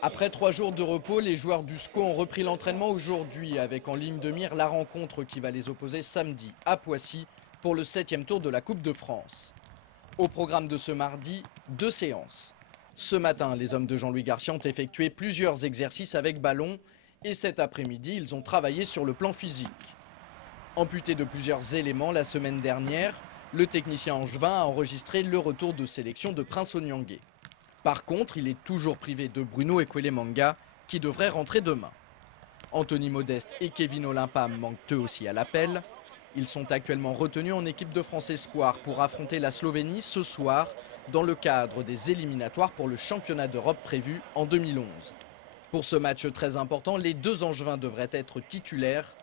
Après 3 jours de repos, les joueurs du SCO ont repris l'entraînement aujourd'hui avec en ligne de mire la rencontre qui va les opposer samedi à Poissy pour le 7e tour de la Coupe de France. Au programme de ce mardi, 2 séances. Ce matin, les hommes de Jean-Louis Garcia ont effectué plusieurs exercices avec ballon et cet après-midi, ils ont travaillé sur le plan physique. Amputé de plusieurs éléments la semaine dernière, le technicien angevin a enregistré le retour de sélection de Prince Onyangé. Par contre, il est toujours privé de Bruno Ekwelemanga qui devrait rentrer demain. Anthony Modeste et Kevin Olympa manquent eux aussi à l'appel. Ils sont actuellement retenus en équipe de France Espoir pour affronter la Slovénie ce soir dans le cadre des éliminatoires pour le championnat d'Europe prévu en 2011. Pour ce match très important, les 2 Angevins devraient être titulaires.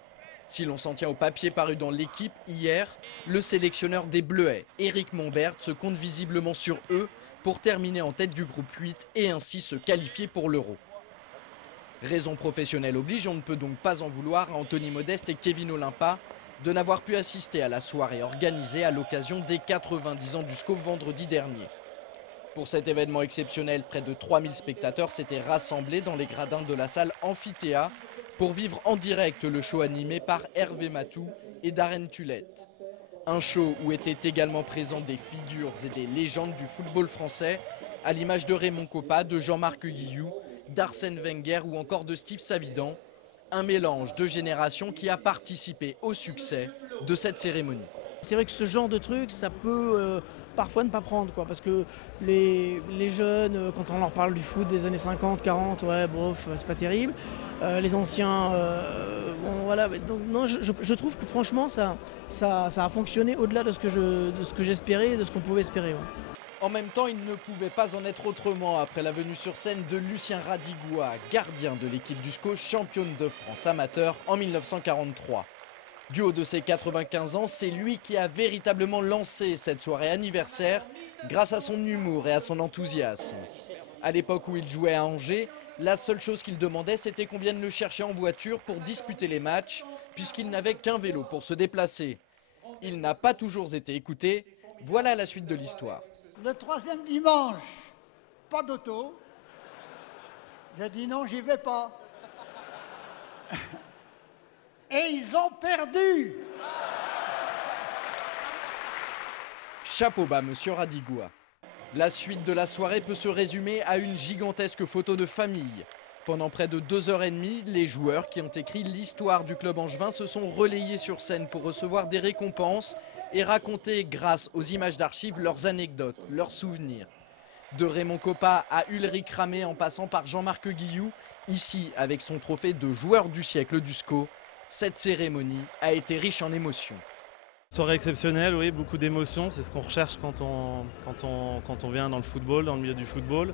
Si l'on s'en tient au papier paru dans l'équipe hier, le sélectionneur des Bleuets, Éric Monbert, se compte visiblement sur eux pour terminer en tête du groupe 8 et ainsi se qualifier pour l'Euro. Raison professionnelle oblige, on ne peut donc pas en vouloir à Anthony Modeste et Kevin Olympa de n'avoir pu assister à la soirée organisée à l'occasion des 90 ans du SCO vendredi dernier. Pour cet événement exceptionnel, près de 3000 spectateurs s'étaient rassemblés dans les gradins de la salle Amphithéa pour vivre en direct le show animé par Hervé Matou et Darren Tulette. Un show où étaient également présents des figures et des légendes du football français, à l'image de Raymond Kopa, de Jean-Marc Guillou, d'Arsène Wenger ou encore de Steve Savidan. Un mélange de générations qui a participé au succès de cette cérémonie. C'est vrai que ce genre de truc, ça peut parfois ne pas prendre, quoi, parce que les jeunes, quand on leur parle du foot des années 50, 40, ouais, bof, c'est pas terrible. Les anciens, bon voilà. Donc, non, je trouve que franchement, ça a fonctionné au-delà de ce que j'espérais et de ce qu'on pouvait espérer. Ouais. En même temps, il ne pouvait pas en être autrement après la venue sur scène de Lucien Radiguat, gardien de l'équipe du SCO, championne de France amateur en 1943. Du haut de ses 95 ans, c'est lui qui a véritablement lancé cette soirée anniversaire grâce à son humour et à son enthousiasme. À l'époque où il jouait à Angers, la seule chose qu'il demandait, c'était qu'on vienne le chercher en voiture pour disputer les matchs, puisqu'il n'avait qu'un vélo pour se déplacer. Il n'a pas toujours été écouté. Voilà la suite de l'histoire. Le 3e dimanche, pas d'auto. J'ai dit non, j'y vais pas. Et ils ont perdu. Chapeau bas, monsieur Radiguat. La suite de la soirée peut se résumer à une gigantesque photo de famille. Pendant près de 2h30, les joueurs qui ont écrit l'histoire du club angevin se sont relayés sur scène pour recevoir des récompenses et raconter, grâce aux images d'archives, leurs anecdotes, leurs souvenirs. De Raymond Kopa à Ulrich Ramé en passant par Jean-Marc Guillou, ici avec son trophée de joueur du siècle du SCO, cette cérémonie a été riche en émotions. Soirée exceptionnelle, oui, beaucoup d'émotions, c'est ce qu'on recherche quand on vient dans le football, dans le milieu du football.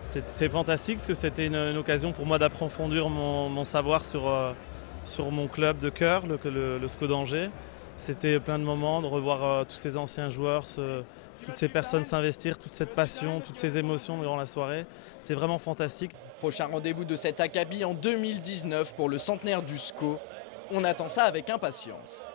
C'est fantastique parce que c'était une occasion pour moi d'approfondir mon savoir sur mon club de cœur, le SCO d'Angers. C'était plein de moments, de revoir tous ces anciens joueurs, toutes ces personnes s'investir, toute cette passion, toutes ces émotions durant la soirée. C'est vraiment fantastique. Prochain rendez-vous de cet acabit en 2019 pour le centenaire du SCO. On attend ça avec impatience.